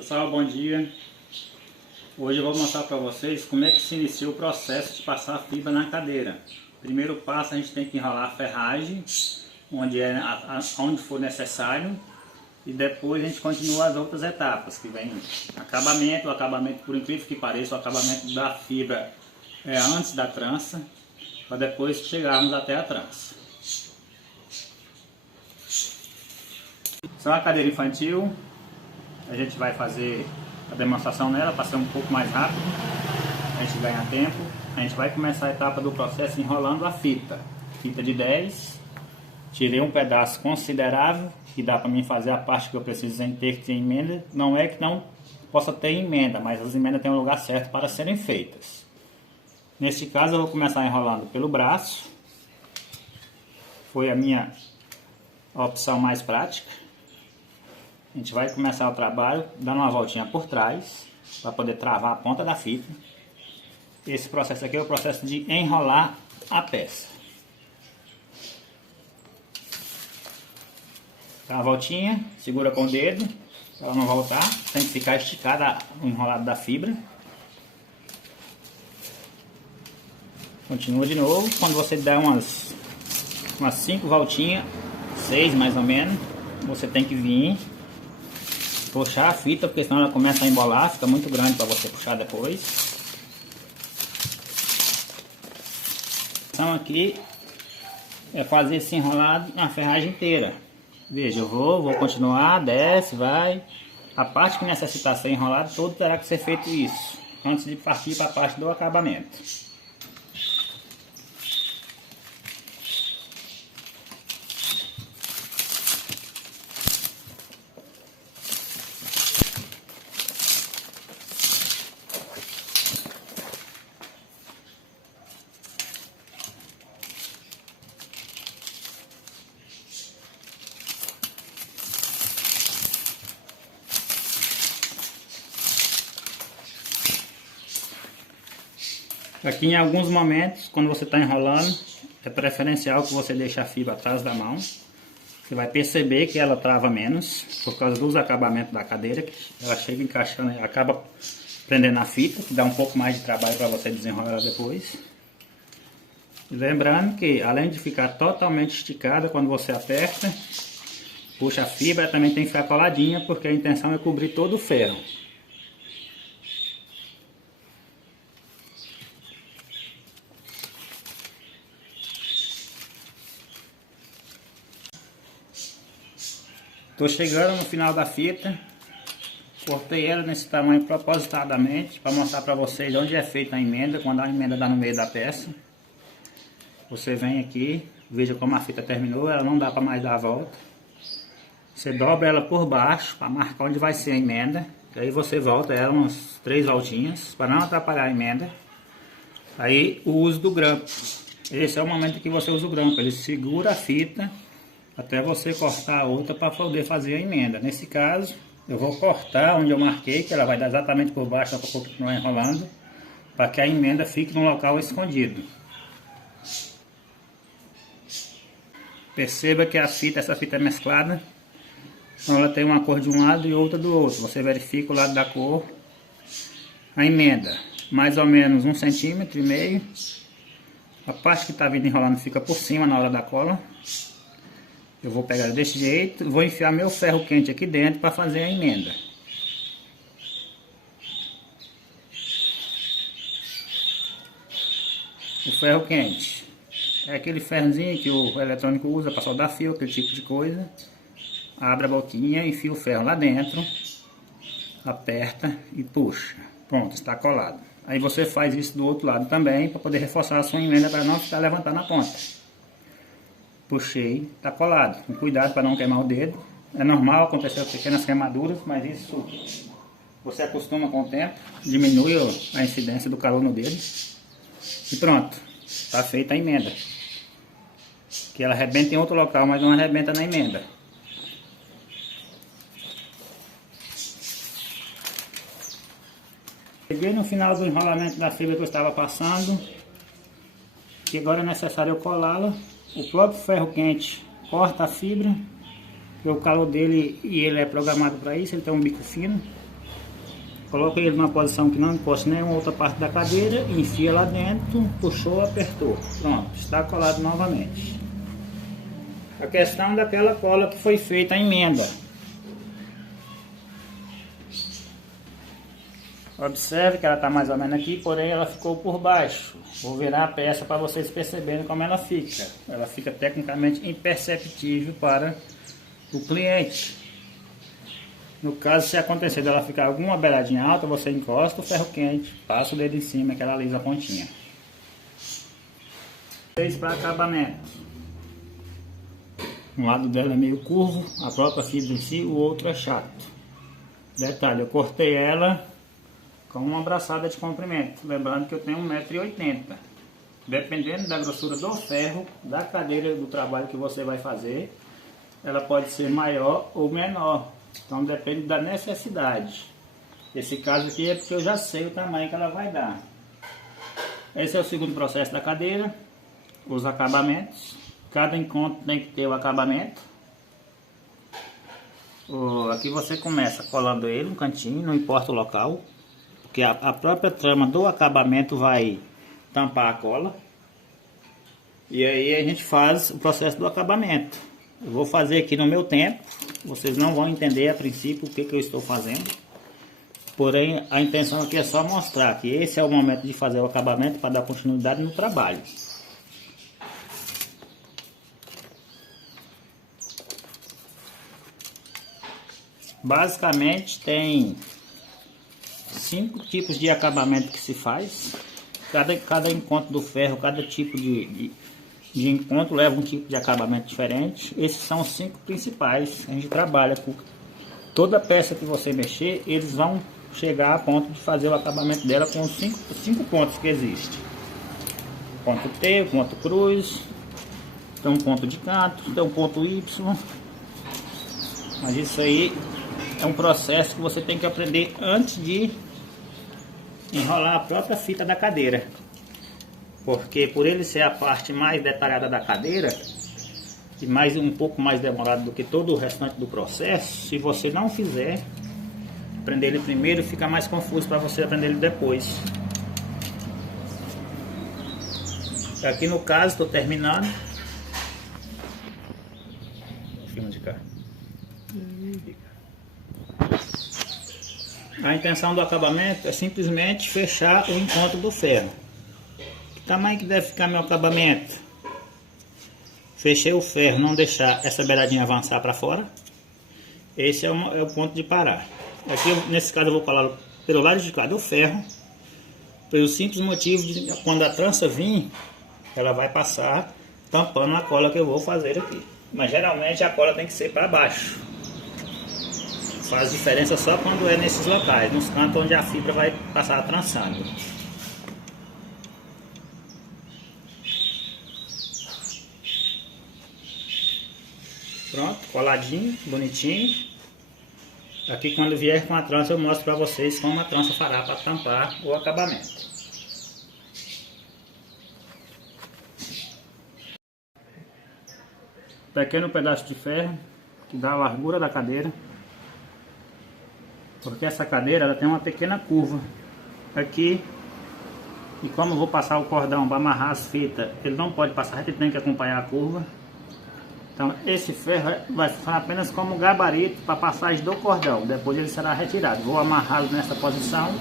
Pessoal, bom dia. Hoje eu vou mostrar para vocês como é que se inicia o processo de passar a fibra na cadeira. Primeiro passo, a gente tem que enrolar a ferragem onde for necessário, e depois a gente continua as outras etapas, que vem acabamento. O acabamento, por incrível que pareça, o acabamento da fibra é antes da trança, para depois chegarmos até a trança. Essa é uma cadeira infantil. A gente vai fazer a demonstração nela para ser um pouco mais rápido, a gente ganha tempo. A gente vai começar a etapa do processo enrolando a fita de 10. Tirei um pedaço considerável, que dá para mim fazer a parte que eu preciso sem ter que ter emenda. Não é que não possa ter emenda, mas as emendas têm um lugar certo para serem feitas. Neste caso eu vou começar enrolando pelo braço. Foi a minha opção mais prática. A gente vai começar o trabalho dando uma voltinha por trás, para poder travar a ponta da fita. Esse processo aqui é o processo de enrolar a peça. Dá uma voltinha, segura com o dedo, para ela não voltar. Tem que ficar esticada o enrolado da fibra. Continua de novo. Quando você der umas 5 voltinhas, 6 mais ou menos, você tem que vir puxar a fita, porque senão ela começa a embolar, fica muito grande para você puxar depois. A intenção aqui é fazer esse enrolado na ferragem inteira. Veja, eu vou continuar, desce, vai. A parte que necessitar ser enrolada, todo terá que ser feito isso, antes de partir para a parte do acabamento. Aqui em alguns momentos, quando você está enrolando, é preferencial que você deixe a fibra atrás da mão. Você vai perceber que ela trava menos, por causa dos acabamentos da cadeira, que ela chega encaixando e acaba prendendo a fita, que dá um pouco mais de trabalho para você desenrolar ela depois. E lembrando que, além de ficar totalmente esticada, quando você aperta, puxa a fibra, também tem que ficar coladinha, porque a intenção é cobrir todo o ferro. Estou chegando no final da fita. Cortei ela nesse tamanho propositadamente para mostrar para vocês onde é feita a emenda. Quando a emenda dá no meio da peça, você vem aqui, veja como a fita terminou. Ela não dá para mais dar a volta. Você dobra ela por baixo para marcar onde vai ser a emenda. Aí você volta ela umas 3 voltinhas para não atrapalhar a emenda. Aí o uso do grampo. Esse é o momento que você usa o grampo. Ele segura a fita até você cortar a outra para poder fazer a emenda. Nesse caso, eu vou cortar onde eu marquei, que ela vai dar exatamente por baixo para continuar enrolando, para que a emenda fique no local escondido. Perceba que essa fita é mesclada, então ela tem uma cor de um lado e outra do outro. Você verifica o lado da cor. A emenda, mais ou menos 1,5 cm. A parte que está vindo enrolando fica por cima na hora da cola. Eu vou pegar desse jeito, vou enfiar meu ferro quente aqui dentro para fazer a emenda. O ferro quente é aquele ferrozinho que o eletrônico usa para soldar fio, aquele tipo de coisa. Abre a boquinha, enfia o ferro lá dentro, aperta e puxa. Pronto, está colado. Aí você faz isso do outro lado também, para poder reforçar a sua emenda, para não ficar levantando a ponta. Puxei, está colado. Com cuidado para não queimar o dedo. É normal acontecer pequenas queimaduras, mas isso você acostuma com o tempo. Diminui a incidência do calor no dedo. E pronto, está feita a emenda. Que ela arrebenta em outro local, mas não arrebenta na emenda. Cheguei no final do enrolamento da fibra que eu estava passando. E agora é necessário eu colá-la. O próprio ferro quente corta a fibra, porque o calor dele, e ele é programado para isso, ele tem um bico fino. Coloca ele numa posição que não encoste nenhuma outra parte da cadeira, enfia lá dentro, puxou, apertou. Pronto, está colado novamente. A questão daquela cola que foi feita a emenda. Observe que ela está mais ou menos aqui, porém ela ficou por baixo. Vou virar a peça para vocês perceberem como ela fica. Ela fica tecnicamente imperceptível para o cliente. No caso, se acontecer dela ficar alguma beiradinha alta, você encosta o ferro quente, passa o dedo em cima que ela alisa a pontinha. 3 para acabamento. Um lado dela é meio curvo, a própria fibra em si, o outro é chato. Detalhe, eu cortei ela com uma braçada de comprimento. Lembrando que eu tenho 1,80 m. Dependendo da grossura do ferro, da cadeira do trabalho que você vai fazer, ela pode ser maior ou menor. Então depende da necessidade. Esse caso aqui é porque eu já sei o tamanho que ela vai dar. Esse é o segundo processo da cadeira. Os acabamentos. Cada encontro tem que ter o acabamento. Aqui você começa colando ele no cantinho, não importa o local. Porque a própria trama do acabamento vai tampar a cola. E aí a gente faz o processo do acabamento. Eu vou fazer aqui no meu tempo. Vocês não vão entender a princípio o que eu estou fazendo. Porém, a intenção aqui é só mostrar que esse é o momento de fazer o acabamento para dar continuidade no trabalho. Basicamente tem 5 tipos de acabamento que se faz. Cada encontro do ferro, cada tipo de encontro leva um tipo de acabamento diferente. Esses são os 5 principais. A gente trabalha com toda peça que você mexer, eles vão chegar a ponto de fazer o acabamento dela com os 5 pontos que existem. Ponto T, ponto cruz, tem um ponto de canto, tem um ponto Y. Mas isso aí é um processo que você tem que aprender antes de enrolar a própria fita da cadeira. Porque por ele ser a parte mais detalhada da cadeira e um pouco mais demorado do que todo o restante do processo, se você não fizer, aprender ele primeiro fica mais confuso para você aprender ele depois. Aqui no caso estou terminando. Filma de cá. A intenção do acabamento é simplesmente fechar o encontro do ferro. Que tamanho que deve ficar meu acabamento? Fechei o ferro, não deixar essa beiradinha avançar para fora. Esse é o ponto de parar. Aqui, nesse caso, eu vou colar pelo lado de cá do ferro, pelo simples motivo de quando a trança vir, ela vai passar tampando a cola que eu vou fazer aqui. Mas geralmente a cola tem que ser para baixo. Faz diferença só quando é nesses locais, nos cantos onde a fibra vai passar trançando. Pronto, coladinho, bonitinho. Aqui quando vier com a trança eu mostro para vocês como a trança fará para tampar o acabamento. Pequeno pedaço de ferro que dá a largura da cadeira. Porque essa cadeira ela tem uma pequena curva aqui. E como eu vou passar o cordão para amarrar as fitas, ele não pode passar reto, ele tem que acompanhar a curva. Então esse ferro vai funcionar apenas como gabarito para passagem do cordão. Depois ele será retirado. Vou amarrá-lo nessa posição,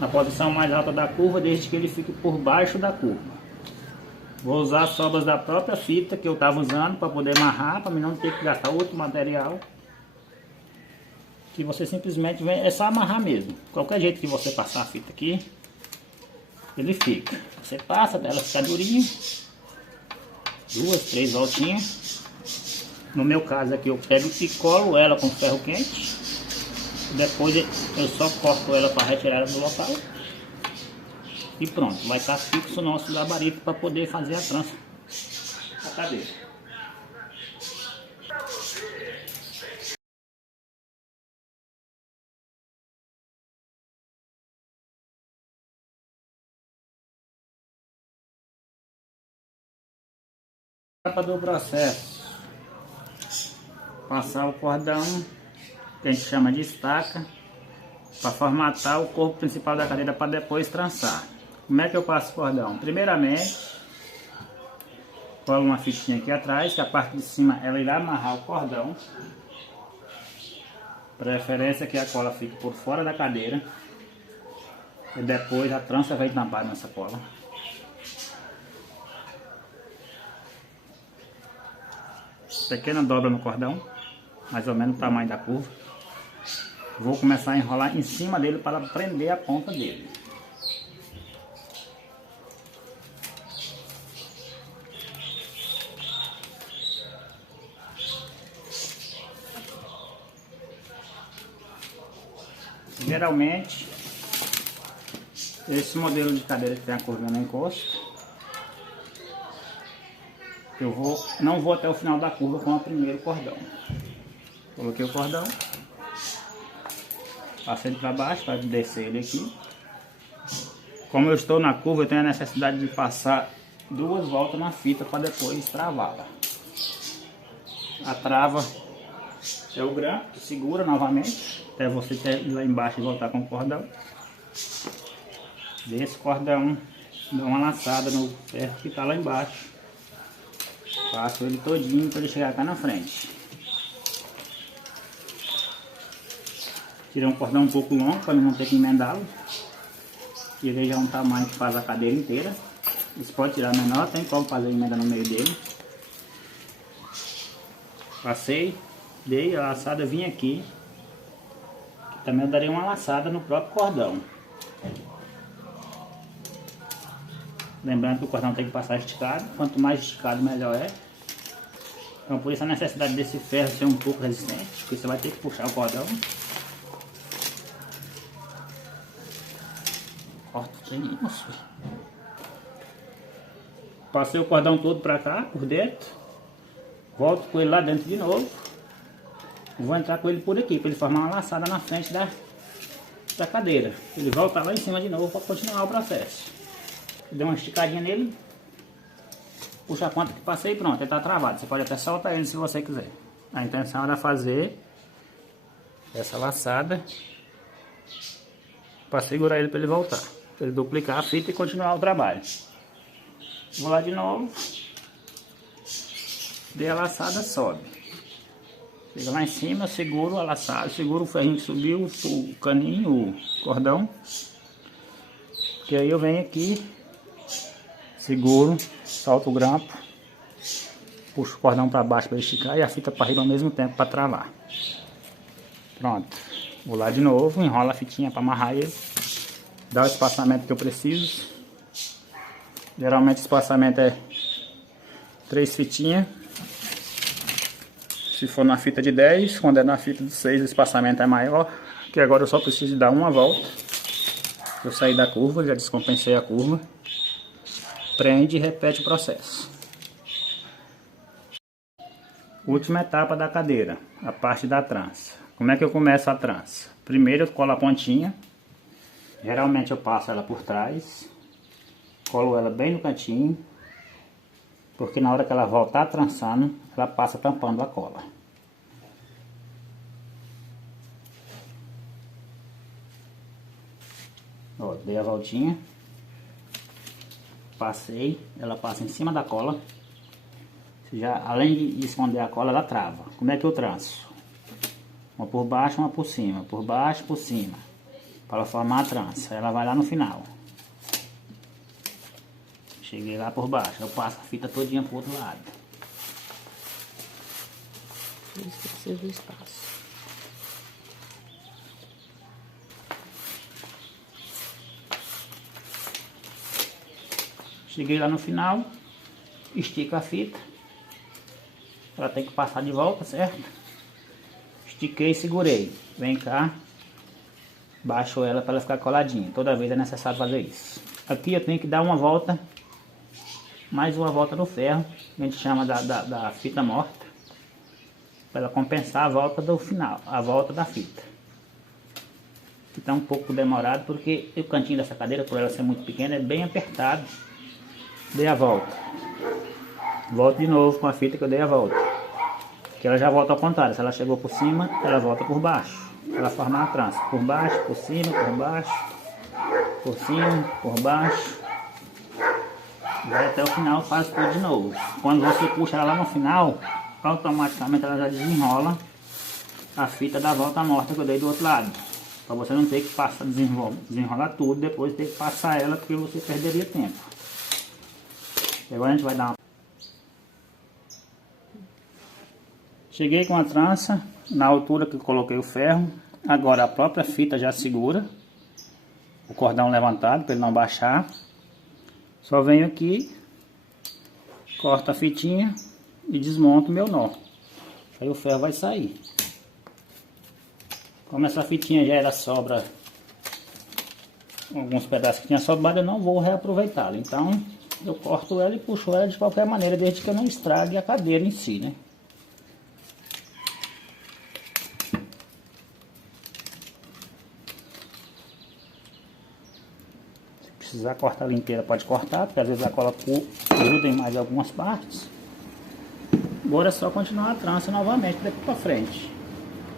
na posição mais alta da curva, desde que ele fique por baixo da curva. Vou usar as sobras da própria fita que eu estava usando para poder amarrar, para mim não ter que gastar outro material. Que você simplesmente vem, é só amarrar mesmo. Qualquer jeito que você passar a fita aqui, ele fica. Você passa dela ficar durinha, 2, 3 voltinhas. No meu caso aqui eu pego e colo ela com ferro quente. Depois eu só corto ela para retirar ela do local. E pronto, vai estar fixo o nosso gabarito para poder fazer a trança da cadeira. Etapa do processo: passar o cordão, que a gente chama de estaca, para formatar o corpo principal da cadeira para depois trançar. Como é que eu passo o cordão? Primeiramente, colo uma fitinha aqui atrás, que a parte de cima ela irá amarrar o cordão. Preferência que a cola fique por fora da cadeira. E depois a trança vem tampar nessa cola. Pequena dobra no cordão, mais ou menos o tamanho da curva. Vou começar a enrolar em cima dele para prender a ponta dele. Geralmente, esse modelo de cadeira que tem a curva no encosto, eu não vou até o final da curva com o primeiro cordão. Coloquei o cordão, passei ele para baixo para descer ele aqui. Como eu estou na curva, eu tenho a necessidade de passar 2 voltas na fita para depois travá-la. A trava é o grampo, segura novamente, até você ir lá embaixo e voltar com o cordão. Desse cordão, dá uma laçada no ferro que está lá embaixo. Passo ele todinho para ele chegar cá na frente. Tirei um cordão um pouco longo para não ter que emendá-lo. Tirei já um tamanho que faz a cadeira inteira. Você pode tirar menor, tem como fazer emenda no meio dele. Passei, dei a laçada, vim aqui. Também eu darei uma laçada no próprio cordão. Lembrando que o cordão tem que passar esticado. Quanto mais esticado, melhor é. Então por isso a necessidade desse ferro ser um pouco resistente, porque você vai ter que puxar o cordão. Corta aqui, moço. Passei o cordão todo pra cá, por dentro. Volto com ele lá dentro de novo. Vou entrar com ele por aqui, para ele formar uma laçada na frente da cadeira. Ele volta lá em cima de novo para continuar o processo. Dei uma esticadinha nele. Puxa a ponta que passei e pronto, ele está travado. Você pode até soltar ele se você quiser. A intenção era fazer essa laçada para segurar ele para ele voltar. Para ele duplicar a fita e continuar o trabalho. Vou lá de novo. Dei a laçada, sobe. Chega lá em cima, seguro a laçada, seguro o ferrinho que subiu, o caninho, o cordão. Que aí eu venho aqui, seguro, solto o grampo, puxo o cordão para baixo para esticar e a fita para arriba ao mesmo tempo para travar. Pronto. Vou lá de novo, enrola a fitinha para amarrar ele, dá o espaçamento que eu preciso. Geralmente o espaçamento é 3 fitinhas. Se for na fita de 10, quando é na fita de 6 o espaçamento é maior. Que agora eu só preciso dar uma volta. Eu saí da curva, já descompensei a curva. Prende e repete o processo. Última etapa da cadeira, a parte da trança. Como é que eu começo a trança? Primeiro eu colo a pontinha. Geralmente eu passo ela por trás. Colo ela bem no cantinho. Porque na hora que ela voltar trançando, ela passa tampando a cola. Ó, dei a voltinha. Passei, ela passa em cima da cola. Já, além de esconder a cola, ela trava. Como é que eu tranço? Uma por baixo, uma por cima. Por baixo, por cima. Para formar a trança. Ela vai lá no final. Cheguei lá por baixo, eu passo a fita todinha pro outro lado. Esqueci do espaço. Cheguei lá no final, estico a fita. Ela tem que passar de volta, certo? Estiquei e segurei. Vem cá, baixo ela para ela ficar coladinha. Toda vez é necessário fazer isso. Aqui eu tenho que dar uma volta, mais uma volta no ferro, a gente chama da fita morta, para ela compensar a volta do final, a volta da fita. Está um pouco demorado porque o cantinho dessa cadeira, por ela ser muito pequena, é bem apertado. Dei a volta. Volto de novo com a fita que eu dei a volta. Que ela já volta ao contrário, se ela chegou por cima, ela volta por baixo. para formar a trança. Por baixo, por cima, por baixo, por cima, por baixo. Vai até o final, faz tudo de novo. Quando você puxa ela lá no final, automaticamente ela já desenrola a fita da volta morta que eu dei do outro lado. Para você não ter que passar, desenrolar tudo, depois ter que passar ela, porque você perderia tempo. E agora a gente vai dar uma... Cheguei com a trança na altura que eu coloquei o ferro. Agora a própria fita já segura o cordão levantado para ele não baixar. Só venho aqui, corto a fitinha e desmonto o meu nó. Aí o ferro vai sair. Como essa fitinha já era sobra, alguns pedaços que tinha sobrado, eu não vou reaproveitá-la. Então eu corto ela e puxo ela de qualquer maneira, desde que eu não estrague a cadeira em si, né? Se precisar cortar ela inteira, pode cortar, porque às vezes a cola gruda em mais algumas partes. Agora é só continuar a trança novamente daqui para frente.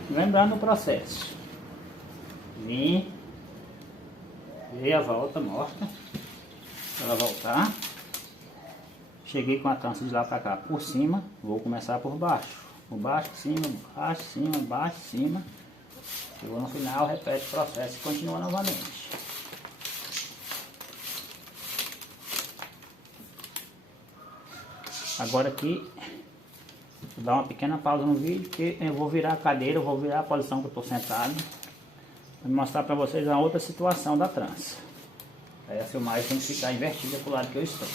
Lembrando o processo. Vim, dei a volta morta, para ela voltar. Cheguei com a trança de lá para cá por cima, vou começar por baixo. Por baixo, cima, baixo, cima, baixo, cima. Chegou no final, repete o processo e continua novamente. Agora aqui, vou dar uma pequena pausa no vídeo, porque eu vou virar a cadeira, eu vou virar a posição que eu estou sentado, para mostrar para vocês a outra situação da trança. Aí a filmagem tem que ficar invertida para o lado que eu estou.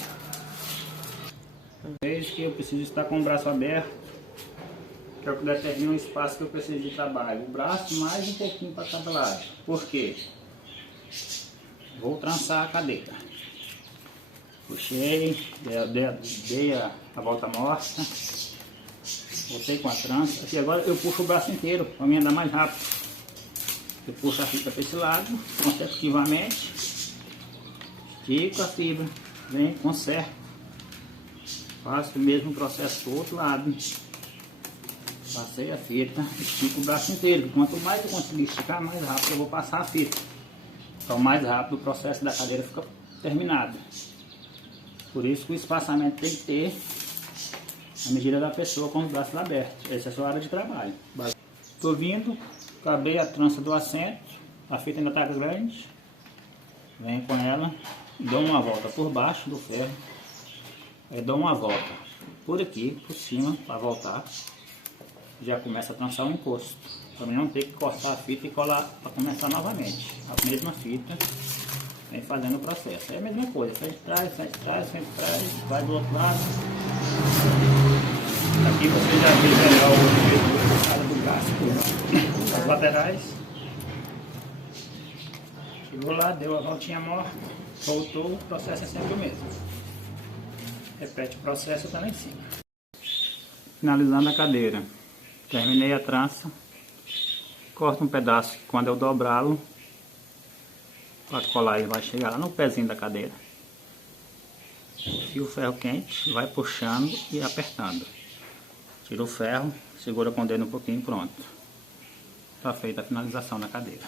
Vejo que eu preciso estar com o braço aberto, que é o que determina o espaço que eu preciso de trabalho. O braço mais um pouquinho para cada lado. Por quê? Vou trançar a cadeira. Puxei, dei a volta morta. Voltei com a trança. Aqui agora eu puxo o braço inteiro para mim andar mais rápido. Eu puxo a fita para esse lado, consecutivamente. Estico a fibra, vem, conserto. Faço o mesmo processo do outro lado. Passei a fita, estico o braço inteiro. Quanto mais eu conseguir esticar, mais rápido eu vou passar a fita. Então mais rápido o processo da cadeira fica terminado. Por isso que o espaçamento tem que ter a medida da pessoa com os braços abertos. Essa é a sua área de trabalho. Estou vindo, acabei a trança do assento, a fita ainda está grande. Venho com ela, dou uma volta por baixo do ferro. Aí dou uma volta por aqui, por cima, para voltar. Já começa a trançar o encosto. Para mim não ter que cortar a fita e colar para começar novamente. A mesma fita, vem fazendo o processo. É a mesma coisa, frente trás, vai do outro lado. Aqui você já vê melhor o cara do braço, as laterais. Chegou lá, deu a voltinha morta, voltou, o processo é sempre o mesmo. Repete o processo, tá lá em cima. Finalizando a cadeira, terminei a trança, corto um pedaço que quando eu dobrá-lo, para colar ele vai chegar lá no pezinho da cadeira. Fio o ferro quente, vai puxando e apertando. Tira o ferro, segura com o dedo um pouquinho e pronto. Está feita a finalização da cadeira.